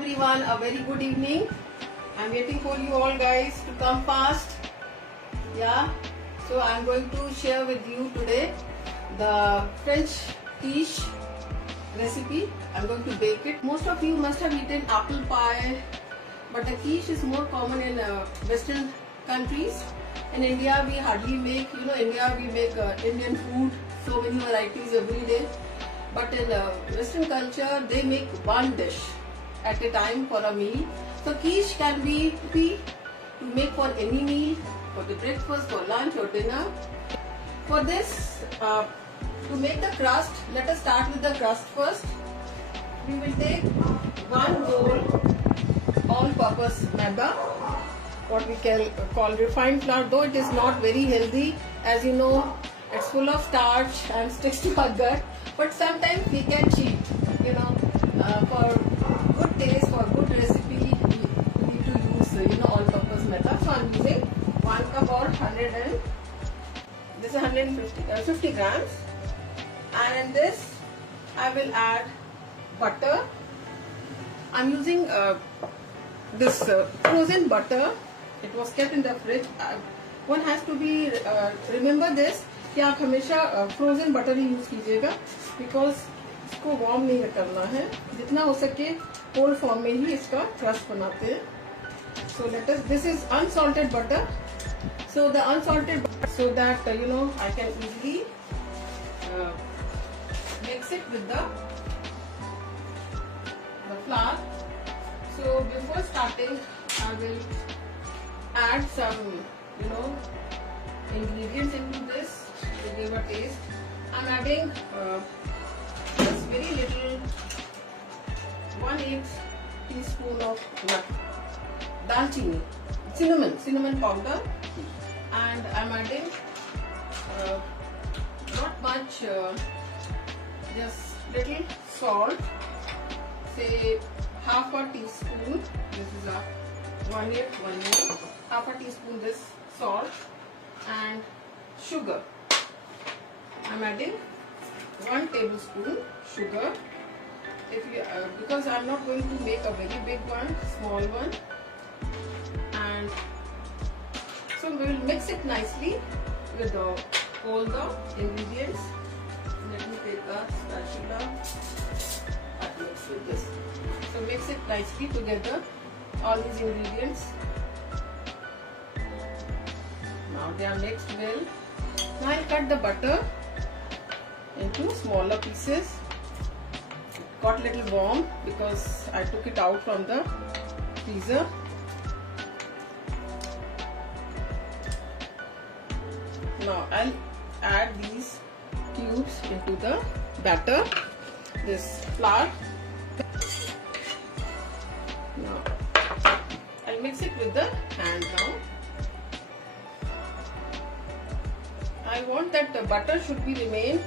everyone, a very good evening. I'm waiting for you all guys to come fast. Yeah, so I'm going to share with you today the French quiche recipe. I'm going to bake it. Most of you must have eaten apple pie, but the quiche is more common in Western countries. In India, we hardly make, India we make Indian food, so many varieties every day. But in Western culture, they make one dish at a time for a meal. So quiche can be to make for any meal, for the breakfast, for lunch or dinner. For this, to make the crust, let us start with the crust first. We will take one bowl all-purpose maida, what we call refined flour, though it is not very healthy. As you know, it's full of starch and sticks to our gut. But sometimes we can cheat, for good taste, for good recipe, we need to use, all-purpose maida. So I'm using 1 cup or 50 grams. And in this, I will add butter. I'm using this frozen butter. It was kept in the fridge. One has to be remember this कि आप हमेशा frozen butter ही use कीजिएगा, because इसको warm नहीं करना है, जितना हो सके कोल्ड फॉर्म में ही इसका क्रस्ट बनाते हैं. So let us, this is unsalted butter. So the unsalted, so that I can easily mix it with the flour. So before starting, I will add some ingredients into this to give a taste. I'm adding just very little 1/8 teaspoon of dalchini, cinnamon powder, and I'm adding not much, just little salt, say half a teaspoon. This is a 1/8, half a teaspoon this salt, and sugar. I'm adding 1 tablespoon sugar. If you because I'm not going to make a very big one, small one, and so we will mix it nicely with all the ingredients. Let me take a spatula and mix with this. So mix it nicely together, all these ingredients. Now they are mixed well. Now I'll cut the butter into smaller pieces. Got little warm because I took it out from the freezer. Now I'll add these cubes into the batter, this flour. Now I'll mix it with the hand now. I want that the butter should be remain,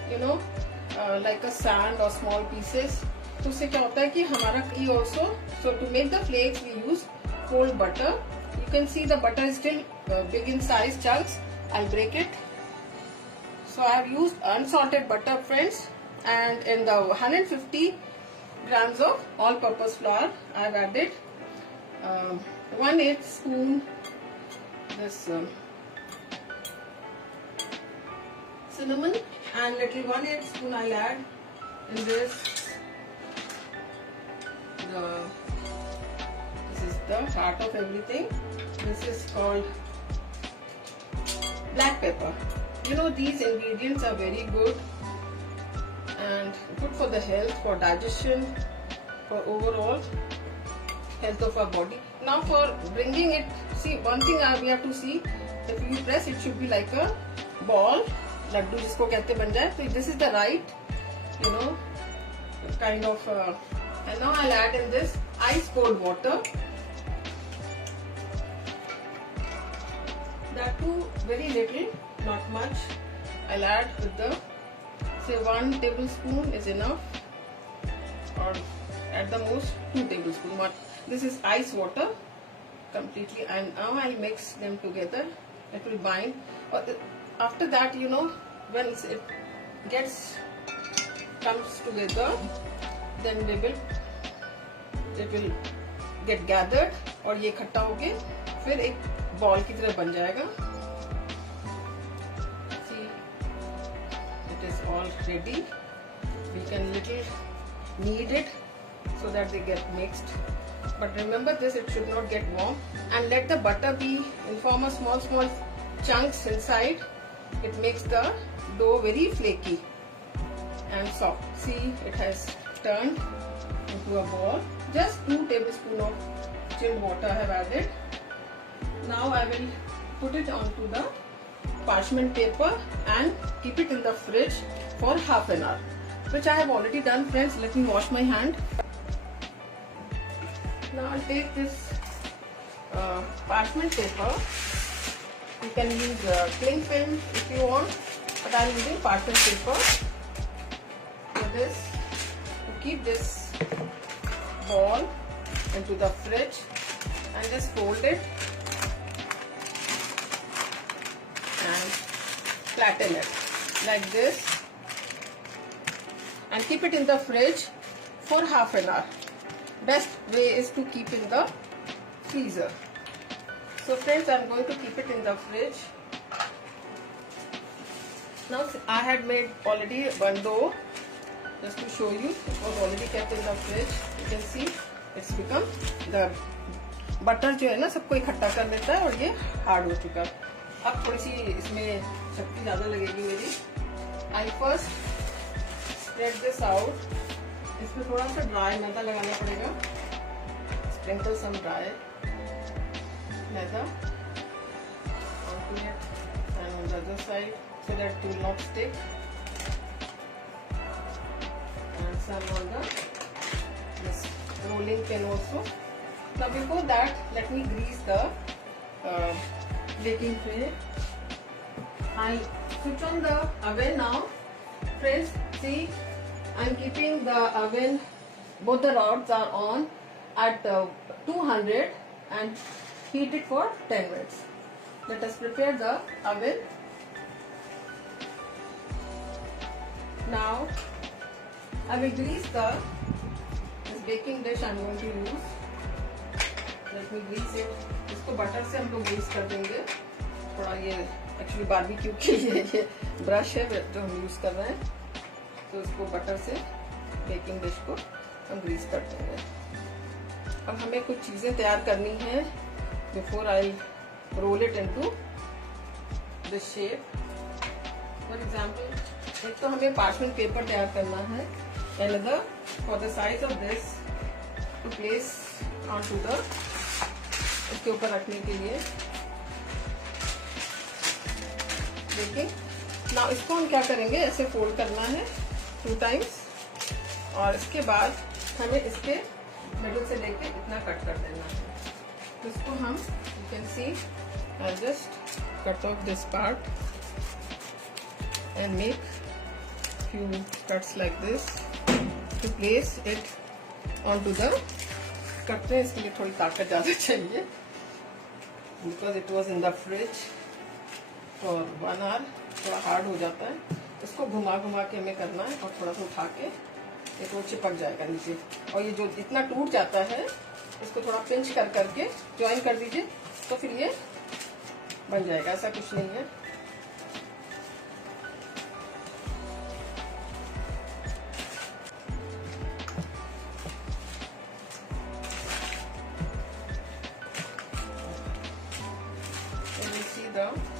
like a sand or small pieces. तो उससे क्या होता है कि हमारा घी also. So to make the flakes we use cold butter. You can see the butter is still big in size chunks. I'll break it. So I have used unsalted butter, friends, and in the 150 grams of all-purpose flour, I have added 1/8 spoon this cinnamon, and little 1/8 spoon I'll add in this. This is the heart of everything. This is called black pepper. These ingredients are very good and good for the health, for digestion, for overall health of our body. Now for bringing it, see, one thing we have to see, if you press it should be like a ball, laddu jisko kehte ban jaye. So this is the right, kind of, and now I'll add in this ice cold water. That too very little, not much. I'll add with the, say 1 tablespoon is enough, or at the most 2 tablespoons. This is ice water completely, and now I'll mix them together. It will bind. After that, when it comes together, then it will get gathered और ये इकट्ठा होके फिर एक ball की तरह बन जाएगा। See, it is all ready. We can little knead it so that they get mixed. But remember this, it should not get warm. And let the butter be in form of small chunks inside. It makes the dough very flaky and soft. See, it has turned into a ball. Just 2 tablespoons of chilled water I have added. Now I will put it onto the parchment paper and keep it in the fridge for half an hour, which I have already done, friends. Let me wash my hand. Now I'll take this parchment paper. You can use cling film if you want, but I'm using parchment paper for this, to keep this ball into the fridge, and just fold it and flatten it like this and keep it in the fridge for half an hour. Best way is to keep in the freezer. So friends, I'm going to keep it in the fridge. Now I had made already one dough, just to show you. It was already kept in the fridge. You can see it's become the butter जो है ना सबको इकट्ठा कर लेता है और ये हार्ड हो चुका है। अब थोड़ी सी इसमें शक्ति ज्यादा लगेगी मेरी। I first spread this out. इसमें थोड़ा सा ड्राई मैदा लगाना पड़ेगा। Sprinkle some dry maida onto it and on the other side so that it will not stick, and some on the this rolling pin also. Now before that, let me grease the baking tray. I switch on the oven now. Friends, see, I'm keeping the oven, both the rods are on at 200 and heat it for 10 minutes. Let us prepare the oven. Now I will grease this baking dish I'm going to use. Let me grease it. इसको butter से हम लोग Greece कर देंगे थोड़ा। ये actually barbecue के लिए ये ब्रश है जो हम यूज कर रहे हैं, तो इसको बटर से बेकिंग डिश को हम ग्रीस कर देंगे। अब हमें कुछ चीजें तैयार करनी है before I roll it into this shape. For example, एक तो हमें पार्चमेंट पेपर तैयार करना है, another for the size of this to place onto the, इसके ऊपर रखने के लिए। देखिए, नाउ इसको हम क्या करेंगे, ऐसे फोल्ड करना है 2 टाइम्स और इसके बाद हमें इसके मिडिल से लेके इतना कट कर देना है। तो इसको हम, you can C, I just cut off this part and make few cuts like this to place it onto the, करते हैं इसके लिए थोड़ी ताकत ज़्यादा चाहिए because it was in the fridge for 1 hour, थोड़ा हार्ड हो जाता है। इसको घुमा घुमा के हमें करना है और थोड़ा सा उठा के ये तो चिपक जाएगा नीचे, और ये जो इतना टूट जाता है इसको थोड़ा पिंच कर करके ज्वाइन कर दीजिए तो फिर ये बन जाएगा। ऐसा कुछ नहीं है।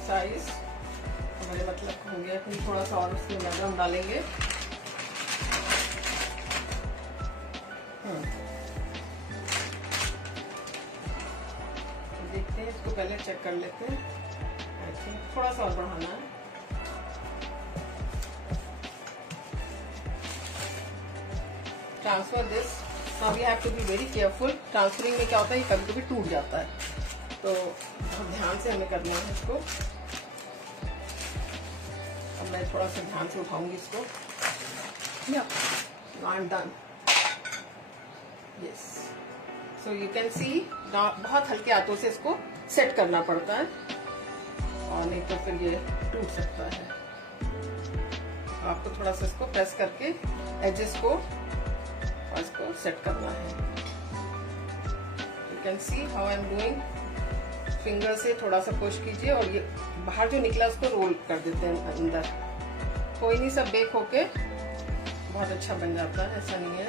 साइज हमारे मतलब हो गया, फिर थोड़ा सा और उसमें मैदा हम डालेंगे। देखते हैं, इसको पहले चेक कर लेते हैं। आई थिंक थोड़ा सा और बढ़ाना है। Transfer this. Now we have to be very careful. Transferring में क्या होता है, ये कभी कभी टूट जाता है, तो बहुत ध्यान से हमें करना है इसको। अब मैं थोड़ा सा ध्यान से उठाऊंगी इसको। I am done. Yes, so you can सी, बहुत हल्के हाथों से इसको सेट करना पड़ता है और नहीं तो फिर ये टूट सकता है। आपको थोड़ा सा इसको प्रेस करके एजेस को और इसको सेट करना है। Can see how I am doing. Finger से थोड़ा सा पुश कीजिए और ये बाहर जो निकला उसको रोल कर देते हैं अंदर। कोई नहीं, सब बेक होके बहुत अच्छा बन जाता है, ऐसा नहीं है।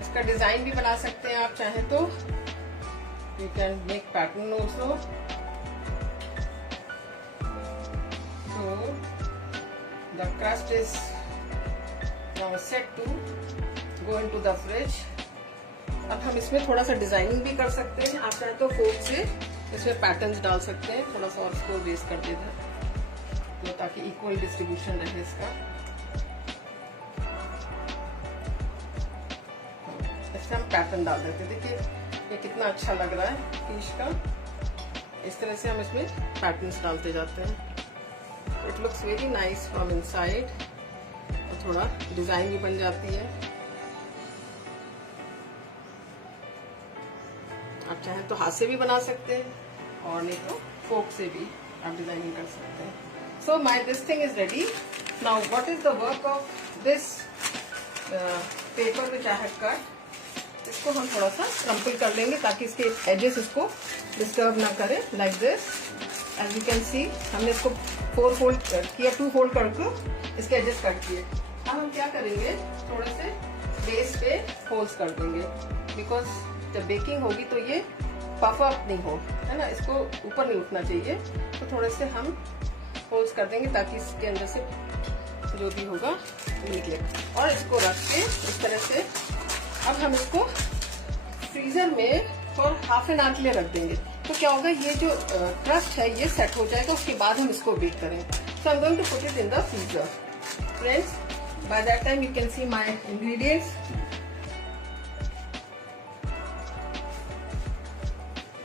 इसका डिजाइन भी बना सकते हैं आप चाहे तो। You can make pattern also. So the crust is now set to go into the fridge. अब हम इसमें थोड़ा सा डिजाइनिंग भी कर सकते हैं। आप चाहे तो फोर्क से इसमें पैटर्न्स डाल सकते हैं, थोड़ा सा और इसको रेस कर देते हैं तो ताकि इक्वल डिस्ट्रीब्यूशन रहे इसका। इससे हम पैटर्न डाल देते हैं। देखिए ये कितना अच्छा लग रहा है कीश का। इस तरह से हम इसमें पैटर्न्स डालते जाते हैं। It looks very nice from inside और थोड़ा डिजाइन भी बन जाती है। आप चाहें तो हाथ से भी बना सकते हैं और नहीं तो फोक से भी आप डिजाइनिंग कर सकते हैं। So my this thing is ready. Now what is the work of this paper which I have cut. इसको हम थोड़ा सा क्रम्पल कर लेंगे ताकि इसके एजेस इसको डिस्टर्ब ना करें। Like this as you can see हमने इसको 4 फोल्ड किया, 2 फोल्ड करके इसके एजेस कट किए। अब हम क्या करेंगे, थोड़े से बेस पे होल्स कर देंगे बिकॉज जब बेकिंग होगी तो ये पफ अप नहीं हो, है ना, इसको ऊपर नहीं उठना चाहिए। तो थोड़े से हम होल्स कर देंगे ताकि इसके अंदर से जो भी होगा वो निकले। और इसको रख के इस तरह से अब हम इसको फ्रीजर में फॉर हाफ एन आवर के लिए रख देंगे। तो क्या होगा, ये जो क्रस्ट है ये सेट हो जाएगा, उसके बाद हम इसको बेक करें। So I am going to put it in the freezer. Friends, by that time you can see my ingredients.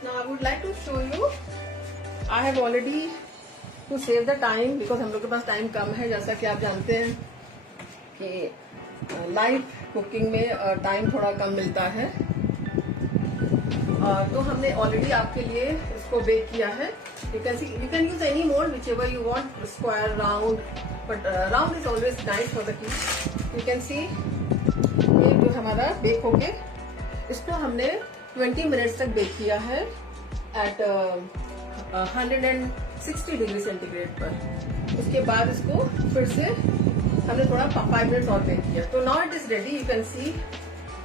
Now I would like to show you, I have already to save the time because हम लोग के पास time कम है। जैसा कि आप जानते हैं कि लाइव कुकिंग में टाइम थोड़ा कम मिलता है। तो हमने ऑलरेडी आपके लिए इसको बेक किया है। You can use any mould which ever you want, square, round, but round is always nice for the keys. You can सी ये जो हमारा बेक हो गया, इसको हमने 20 मिनट्स तक बेक किया है एट 160 डिग्री सेंटीग्रेड पर। उसके बाद इसको फिर से हमने थोड़ा 5 मिनट्स और बेक किया। तो now it is ready. You can see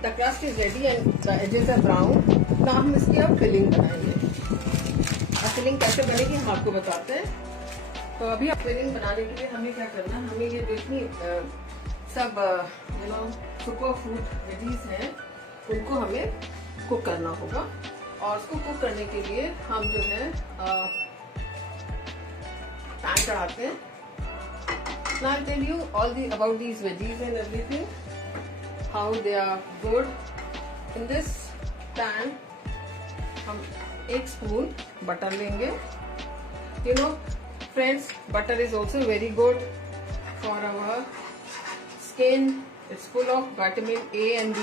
the crust is ready and the edges are brown. ना हम इसकी अब फिलिंग बनाएंगे। अब फिलिंग कैसे बनेगी हम आपको बताते हैं। तो अभी आप फिलिंग बनाने के लिए हमें क्या करना है, हमें ये जो इतनी सब सुपर फूड वेजीज हैं उनको हमें कुक करना होगा। और उसको कुक करने के लिए हम जो है पैन चढ़ाते हैं। Now I'll tell you all about these veggies and everything, how they are good. In this pan हम 1 स्पून बटर लेंगे। You know friends, butter is also very good for our skin. It's full of vitamin A and D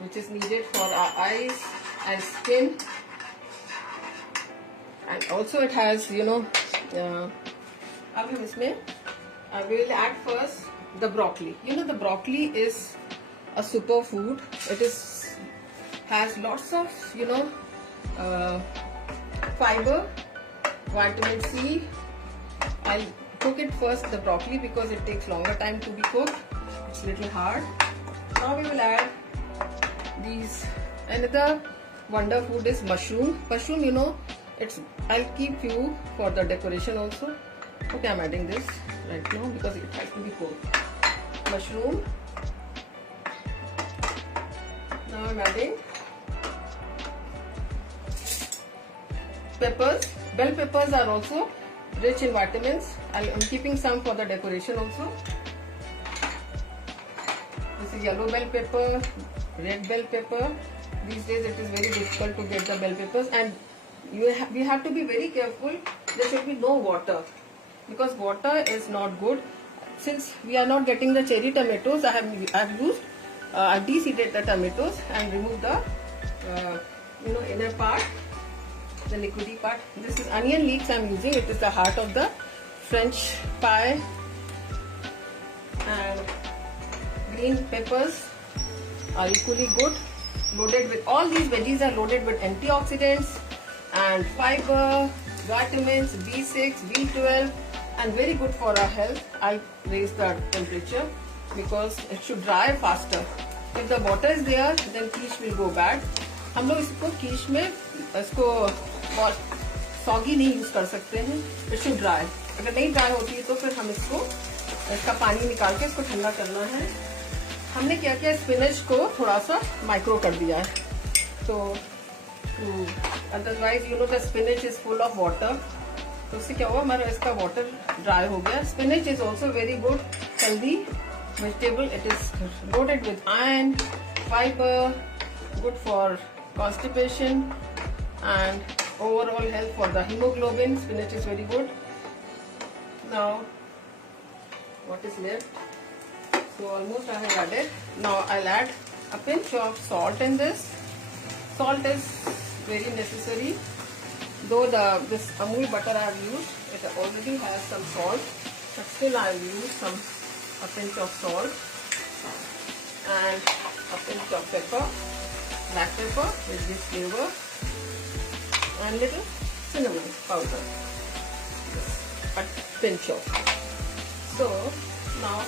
which is needed for our eyes and skin, and also it has अब हम इसमें we will add first the broccoli. You know the broccoli is a super food. It has lots of fiber, vitamin C. I'll cook it first, the broccoli, because it takes longer time to be cooked. It's a little hard. Now we will add these. Another wonder food is mushroom. Mushroom, I'll keep few for the decoration also. Okay, I'm adding this right now because it has to be cooked. Mushroom. Now I'm adding peppers. Bell peppers are also rich in vitamins. I'm keeping some for the decoration also. This is yellow bell pepper, red bell pepper. These days it is very difficult to get the bell peppers, and we have to be very careful. There should be no water, because water is not good. Since we are not getting the cherry tomatoes, I've de-seeded the tomatoes and removed the inner part, the liquidy part. This is onion leeks I'm using. It is the heart of the French pie. And green peppers are equally good. loaded with, all these veggies are loaded with antioxidants and fiber, vitamins, B6, B12, and very good for our health. I raise the temperature because it should dry faster. If the water is there, then quiche will go bad. हम लोग इसको quiche में इसको बहुत soggy नहीं use कर सकते हैं. It should dry. अगर नहीं ड्राई होती है तो फिर हम इसका पानी निकाल के इसको ठंडा करना है. हमने क्या किया, स्पिनच को थोड़ा सा माइक्रो कर दिया है. तो otherwise you know the spinach is full of water. तो उससे क्या हुआ, हमारा इसका वाटर ड्राई हो गया. Spinach is also very good healthy vegetable. It is loaded with iron, fiber, good for constipation and overall health for the hemoglobin. Spinach is very good. Now what is left? So almost I have added. Now I'll add a pinch of salt in this. Salt is very necessary. Though this Amul butter I have used, it already has some salt, but still I will use a pinch of salt and a pinch of pepper, black pepper with this flavor, and little cinnamon powder, a pinch of. So now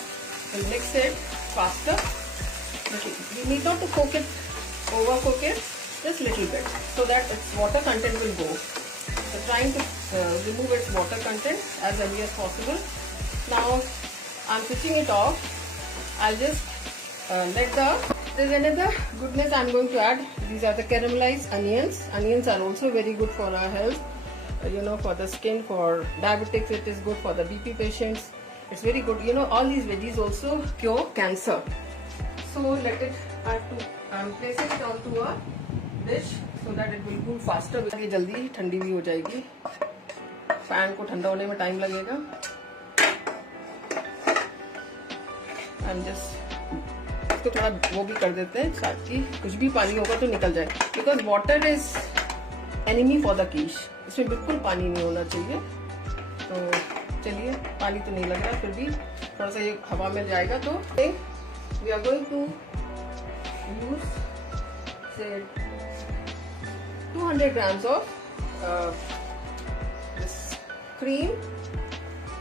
we'll mix it faster. We need not to cook it, overcook it, just little bit, so that its water content will go. So trying to remove its water content as early as possible. Now I'm switching it off. I'll just there's another goodness I'm going to add. These are the caramelized onions. Onions are also very good for our health. You know, for the skin, for diabetics it is good, for the BP patients it's very good. You know, all these veggies also cure cancer. So let it, I'm placing it onto a dish so that it will cool faster. ये जल्दी ठंडी भी हो जाएगी. Pan को ठंडा होने में टाइम लगेगा. हम जस्ट इसको थोड़ा वो भी कर देते हैं ताकि कुछ भी पानी होगा तो निकल जाए. Because water is enemy for the quiche. इसमें बिल्कुल पानी नहीं होना चाहिए. तो चलिए, पानी तो नहीं लग रहा, फिर भी थोड़ा सा ये हवा में जाएगा. तो we are going to use say 200 grams of this cream,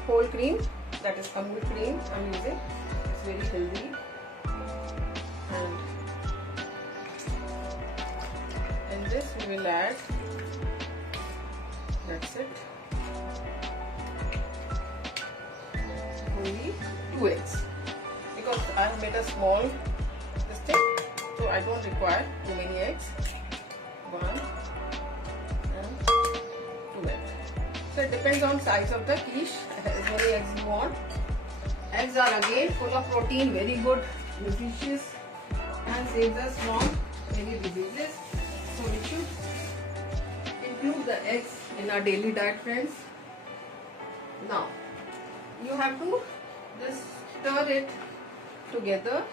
whole cream, that is Amul cream I'm using. Very healthy, and in this we will add, that's it, only 2 eggs because I have made a small this thing, so I don't require too many eggs. 1 and 2 eggs. So it depends on size of the quiche, as many eggs you want. Eggs are again full of protein, very good, nutritious, and saves us from many diseases. So we should include the eggs in our daily diet, friends. Now you have to just stir it together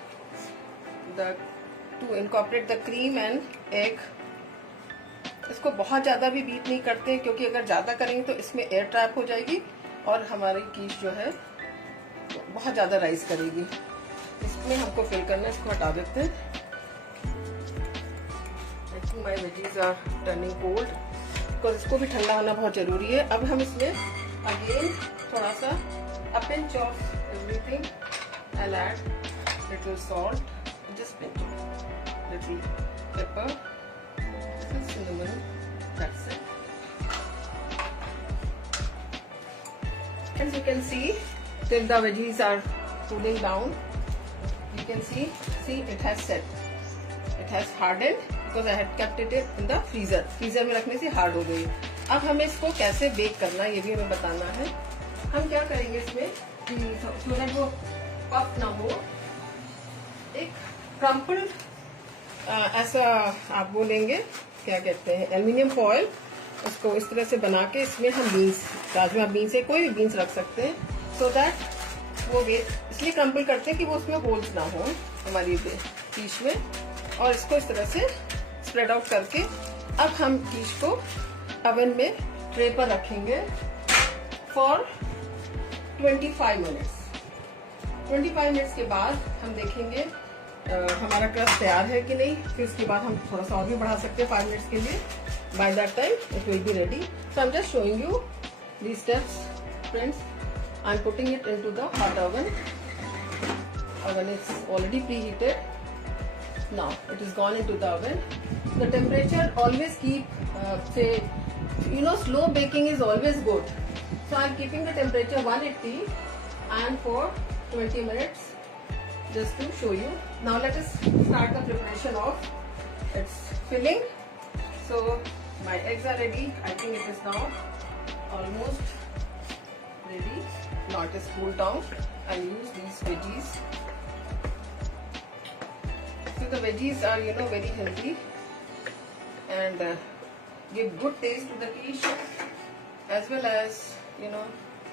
to incorporate the cream and egg. इसको बहुत ज़्यादा भी beat नहीं करते, क्योंकि अगर ज़्यादा करेंगे तो इसमें एयर ट्रैप हो जाएगी और हमारी कीश जो है बहुत ज्यादा राइस करेगी. इसमें हमको फिल करना है. इसको हटा देते हैं. I think my veggies are turning cold, because इसको भी ठंडा होना बहुत जरूरी है. अब हम इसमें अगेन थोड़ा सा a pinch of everything. I'll add little salt, just pinch of little pepper, little cinnamon. That's it. As you can see, till the veggies are cooling down, you can see it has set, it has hardened because I had kept it in the freezer. Freezer में रखने से hard हो गई. अब हमें इसको कैसे bake करना है ये भी हमें बताना है. हम क्या करेंगे इसमें, so that वो पफ ना हो, एक क्रम्पल ऐसा आप बोलेंगे क्या कहते हैं, एल्यूमिनियम फॉइल, उसको इस तरह से बना के इसमें हम बीन्स, राजमा बीन्स है, कोई भी बीन्स रख सकते हैं. सो दैट वो वेट इसलिए क्रम्पल करते हैं कि वो उसमें होल्स ना हो हमारी कीश में. और इसको इस तरह से स्प्रेड आउट करके अब हम कीश को अवन में ट्रे पर रखेंगे फॉर 25 मिनट्स. 25 मिनट्स के बाद हम देखेंगे हमारा क्रस्ट तैयार है कि नहीं. फिर उसके बाद हम थोड़ा सा और भी बढ़ा सकते हैं 5 मिनट्स के लिए. By that time it will be ready. So I'm just showing you these steps, friends. I'm putting it into the hot oven. Oven is already preheated. Now it is gone into the oven. The temperature always keep slow baking is always good. So I'm keeping the temperature 180 and for 20 minutes just to show you. Now let us start the preparation of its filling. So my eggs are ready. I think it is now almost ready. Now it is cooled down. I'll use these veggies. So the veggies are very healthy and give good taste to the quiche, as well as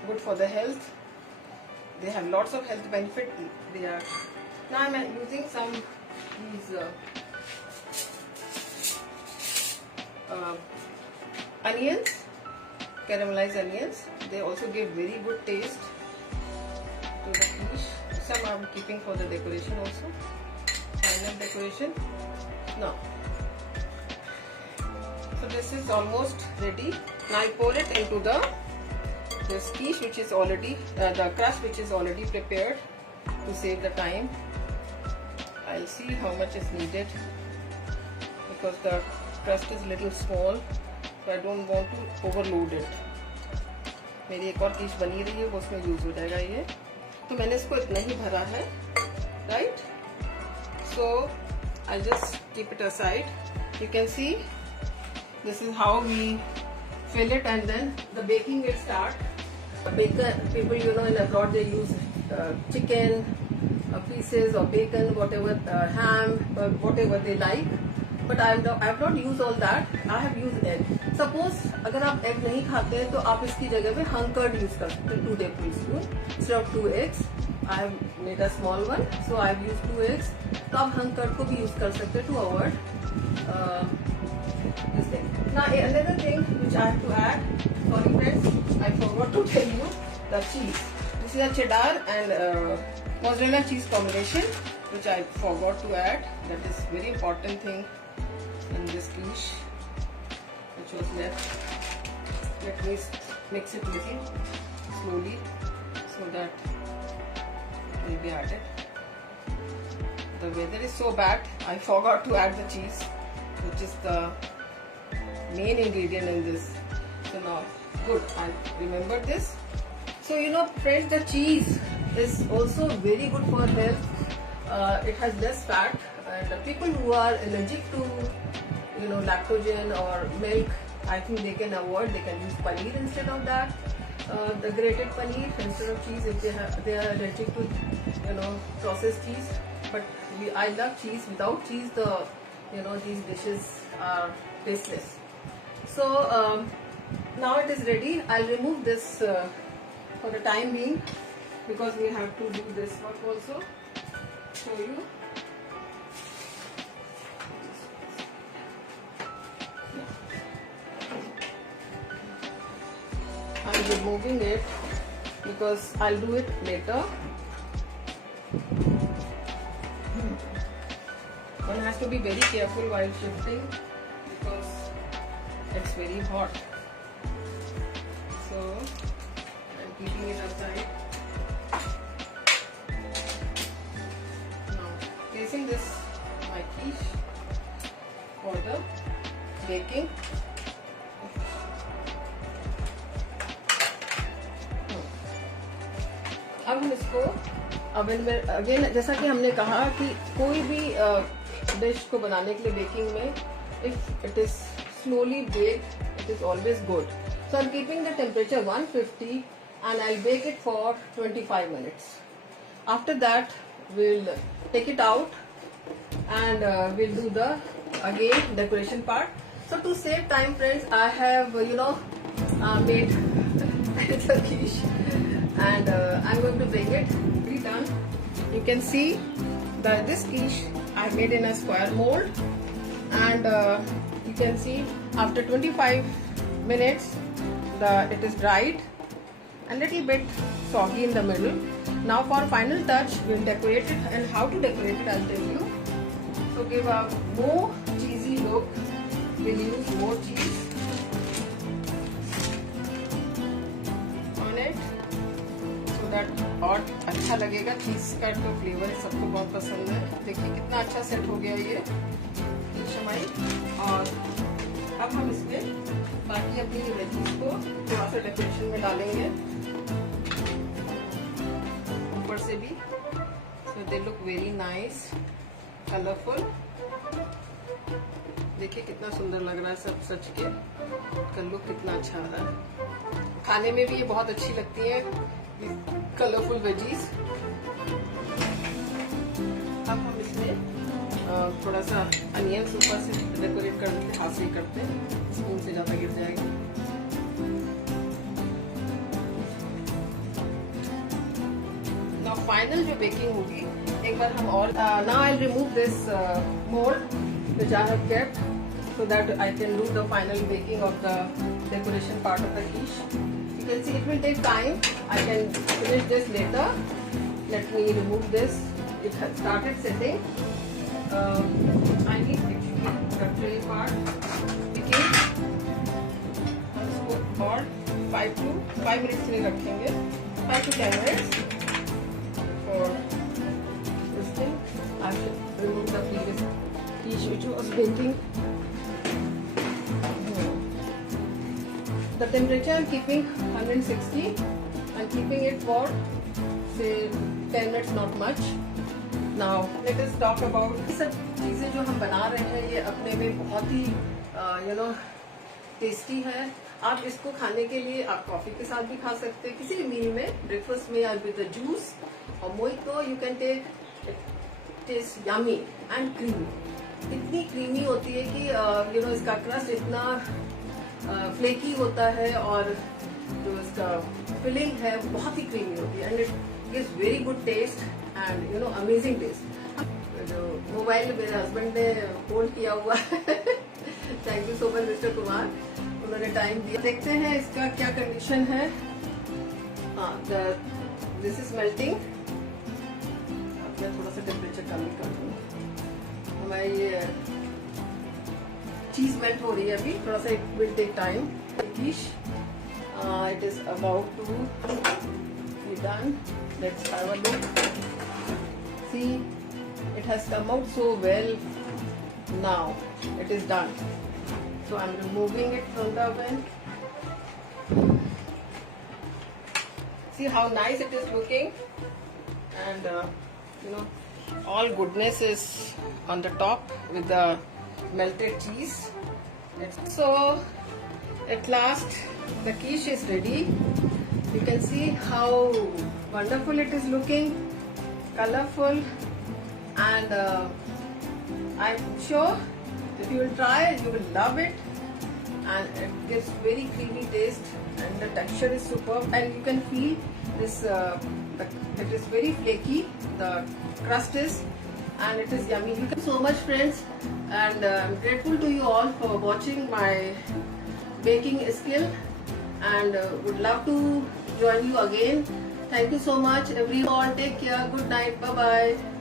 good for the health. They have lots of health benefit. They are. Now I'm using some these onions, caramelized onions. They also give very good taste to the quiche. Some I'm keeping for the decoration also. Final decoration. Now, so this is almost ready. Now I pour it into this quiche, which is already the crust, which is already prepared to save the time. I'll see how much is needed because the crust is little small, so I don't want to overload it. मेरी एक और quiche बनी रही है, वो उसमें use हो जाएगा ये. तो मैंने इसको इतना ही भरा है, right? So I'll just keep it aside. You can see this is how we fill it, and then the baking will start. Bacon, people in abroad they use chicken pieces or bacon, whatever, ham, whatever they like. But I have not used all that. I have used egg. Suppose अगर आप egg नहीं खाते हैं तो आप इसकी जगह पे hung curd use कर सकते हैं 2 tablespoon instead of 2 eggs. I have made a small one, so I have used 2 eggs. तो आप hung curd को भी use कर सकते हैं to avoid this thing. Now another thing which I have to add, sorry friends, I forgot to tell you the cheese. This is a cheddar and mozzarella cheese combination, which I forgot to add. That is very important thing in this quiche, which was left. Let me mix it little slowly so that it will be added. The weather is so bad, I forgot to add the cheese, which is the main ingredient in this. So now, good, I remember this. So friends, the cheese is also very good for health. It has less fat, and people who are allergic to lactogen or milk, I think they can avoid. They can use paneer instead of that. The grated paneer instead of cheese if they are allergic to processed cheese. But I love cheese. Without cheese, these dishes are tasteless. So now it is ready. I'll remove this for the time being because we have to do this work also. Show you. I'm removing it because I'll do it later. One has to be very careful while shifting because it's very hot. So I'm keeping it aside. Now placing this my quiche for the baking. अब हम इसको oven में again, जैसा कि हमने कहा कि कोई भी डिश को बनाने के लिए बेकिंग में if it is slowly baked it is always good. So I am keeping the temperature 150 and I'll bake it for 25 minutes. After that we'll take it out and we'll do the again decoration part. So to save time friends, I have made the quiche and I'm going to bring it. Pretty done. You can see that this quiche I made in a square mold, and you can see after 25 minutes it is dried, a little bit soggy in the middle. Now for final touch we'll decorate it, and how to decorate it I'll tell you. give a more cheesy look, we'll use more cheese on it so that और अच्छा लगेगा। चीज का तो flavour सबको बहुत पसंद है। देखिए कितना अच्छा सेट हो गया ये कीश हमारी। और अब हम इसमें बाकी अपनी वेजीज को थोड़ा सा डेकोरेशन में डालेंगे ऊपर से भी, so they look very nice, colourful. देखिए कितना सुंदर लग रहा है सब सच के, का लुक कितना अच्छा आ रहा है। खाने में भी ये बहुत अच्छी लगती है कलरफुल वेजीज। अब हम इसमें थोड़ा सा अनियंस ऊपर से डेकोरेट कर देते, हाथ से ही करते हैं, स्पून से ज्यादा गिर जाएगा। नाउ फाइनल जो बेकिंग होगी एक बार हम और now I remove this mould which I have kept so that I can do the final baking of the decoration part of the quiche. You can see it will take time. I can finish this later. Let me remove this. It has started setting. I need actually the tray part baking. इसको और 5 minutes के लिए रखेंगे, 5 to 10 minutes for this thing. I should remove the previous quiche which was baking. The temperature I'm keeping 160 and keeping it for say 10 minutes, not much. Now let us talk about ये सब चीजें जो हम बना रहे हैं ये अपने में बहुत ही टेस्टी है। आप इसको खाने के लिए आप कॉफी के साथ भी खा सकते हैं, किसी भी मील में, ब्रेकफास्ट में या विद जूस और mojito you can take. Taste yummy and creamy, इतनी क्रीमी होती है कि इसका क्रस्ट इतना फ्लेकी होता है और जो इसका फिलिंग है बहुत ही क्रीमी होती है and it gives very good taste and amazing taste. जो मोबाइल मेरे हस्बैंड ने होल्ड किया हुआ है thank you so much mister Kumar, उन्होंने टाइम दिया। देखते हैं इसका क्या कंडीशन है। हाँ, दिस इज मेल्टिंग। अब मैं थोड़ा सा टेम्परेचर कम कर दूँ। हमारी ये चीज मेल्ट हो रही है अभी, थोड़ा सा it will take time. quiche it is about to be done. Let's have a look. See, it has come out so well. Now it is done, so I'm removing it from the oven. See how nice it is looking, and all goodness is on the top with the melted cheese. So at last the quiche is ready. You can see how wonderful it is looking, colorful, and I'm sure if you will try you will love it, and it gives very creamy taste and the texture is superb, and you can feel this it is very flaky, the crust is, and it is yummy. Thank you so much friends, and I'm grateful to you all for watching my baking skill, and would love to join you again. Thank you so much everyone. Take care. Good night. Bye bye.